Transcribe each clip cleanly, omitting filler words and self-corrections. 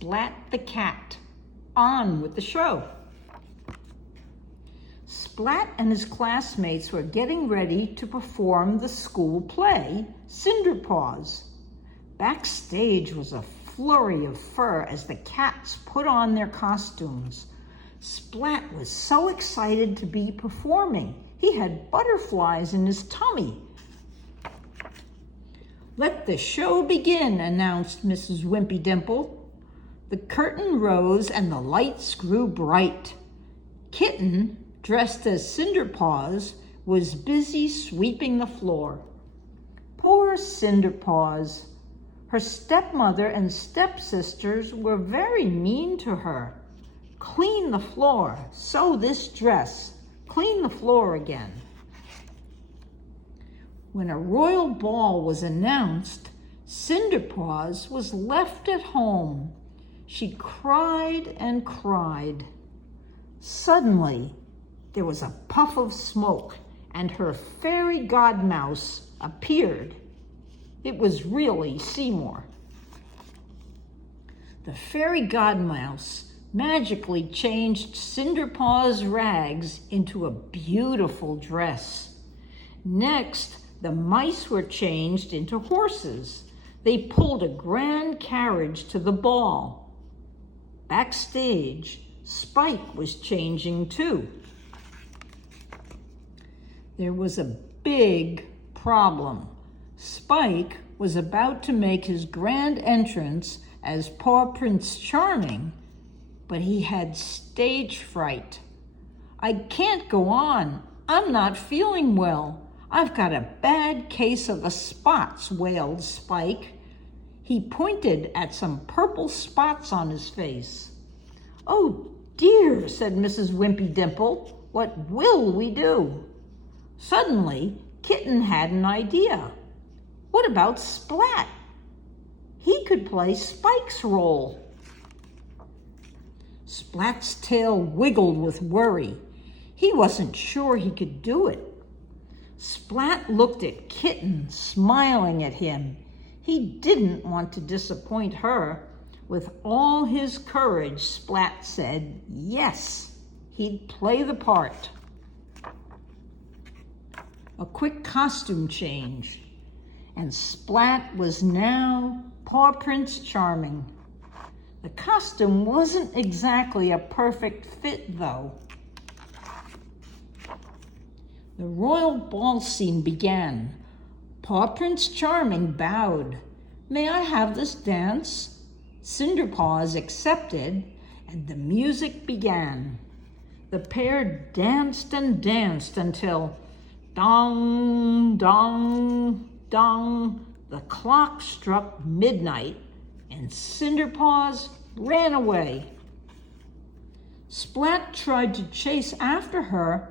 Splat the cat. On with the show. Splat and his classmates were getting ready to perform the school play, Cinderpaws. Backstage was a flurry of fur as the cats put on their costumes. Splat was so excited to be performing. He had butterflies in his tummy. "Let the show begin," announced Mrs. Wimpy Dimple. The curtain rose and the lights grew bright. Kitten, dressed as Cinderpaws, was busy sweeping the floor. Poor Cinderpaws. Her stepmother and stepsisters were very mean to her. Clean the floor, sew this dress, clean the floor again. When a royal ball was announced, Cinderpaws was left at home. She cried and cried. Suddenly, there was a puff of smoke and her fairy godmouse appeared. It was really Seymour. The fairy godmouse magically changed Cinderpaws' rags into a beautiful dress. Next, the mice were changed into horses. They pulled a grand carriage to the ball. Backstage, Spike was changing too. There was a big problem. Spike was about to make his grand entrance as Paw Prince Charming, but he had stage fright. "I can't go on. I'm not feeling well. I've got a bad case of the spots," wailed Spike. He pointed at some purple spots on his face. "Oh dear," said Mrs. Wimpy Dimple. "What will we do?" Suddenly, Kitten had an idea. What about Splat? He could play Spike's role. Splat's tail wiggled with worry. He wasn't sure he could do it. Splat looked at Kitten, smiling at him. He didn't want to disappoint her. With all his courage, Splat said yes, he'd play the part. A quick costume change, and Splat was now Paw Prince Charming. The costume wasn't exactly a perfect fit, though. The royal ball scene began. Paw Prince Charming bowed. "May I have this dance?" Cinderpaws accepted, and the music began. The pair danced and danced until dong, dong, dong, the clock struck midnight, and Cinderpaws ran away. Splat tried to chase after her,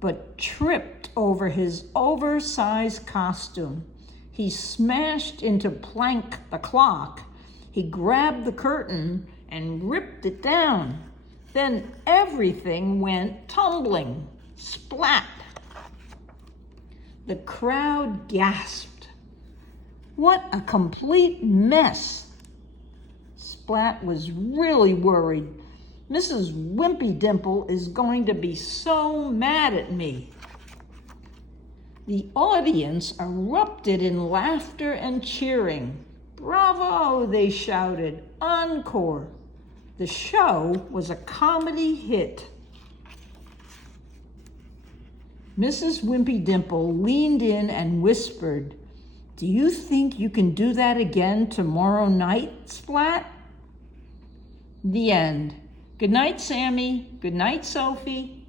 but tripped over his oversized costume. He smashed into Plank the clock. He grabbed the curtain and ripped it down. Then everything went tumbling. Splat! The crowd gasped. What a complete mess! Splat was really worried. Mrs. Wimpy Dimple is going to be so mad at me. The audience erupted in laughter and cheering. "Bravo!" they shouted. "Encore!" The show was a comedy hit. Mrs. Wimpy Dimple leaned in and whispered, "Do you think you can do that again tomorrow night, Splat?" The end. Good night, Sammy. Good night, Sophie.